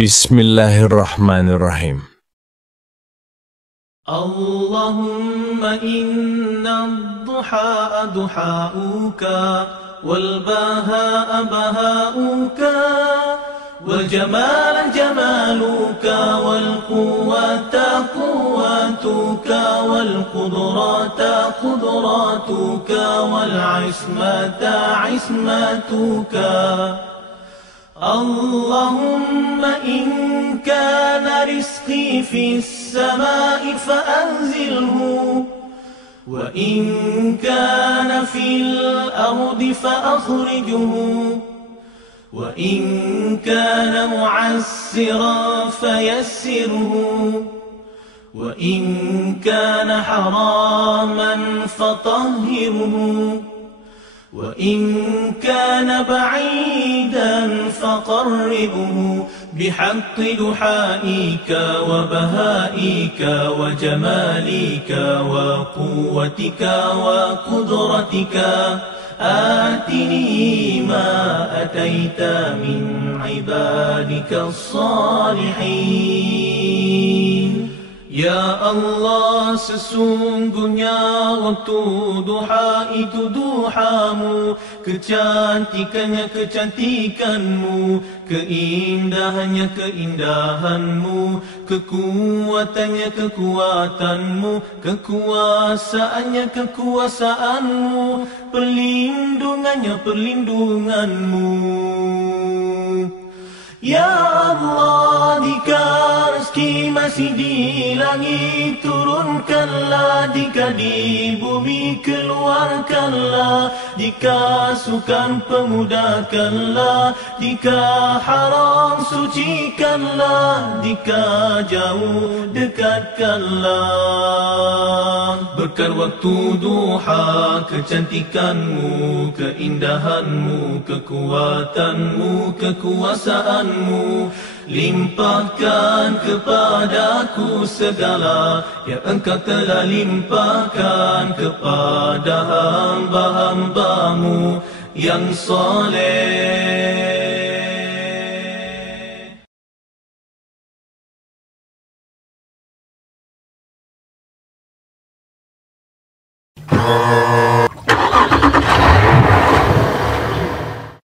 Bismillahirrahmanirrahim. Allahumma inna ad-duhaa duhaa'uka wal bahaa bahaa'uka wal jamala jamaluka wal quwwata quwwatuka wal qudrata qudratuka wal ismata ismatuka. اللهم إن كان رزقي في السماء فأنزله وإن كان في الأرض فأخرجه وإن كان معسرا فيسره وإن كان حراما فطهره وإن كان بعيدا فقربه بحق دحائك وبهائك وجمالك وقوتك وقدرتك آتني ما أتيت من عبادك الصالحين. Ya Allah, sesungguhnya waktu duha itu duhamu, kecantikannya kecantikanmu, keindahannya keindahanmu, kekuatannya kekuatanmu, kekuasaannya kekuasaanmu, perlindungannya perlindunganmu. Ya Allah, jika rezeki masih di langit turunkanlah, jika di bumi keluarkanlah, jika sukar pemudahkanlah, jika haram sucikanlah, jika jauh dekatkanlah. Berkat waktu duha, kecantikanmu, keindahanmu, kekuatanmu, kekuasaanmu, limpahkan kepadaku segala yang Engkau telah limpahkan kepada hamba-hambamu yang soleh.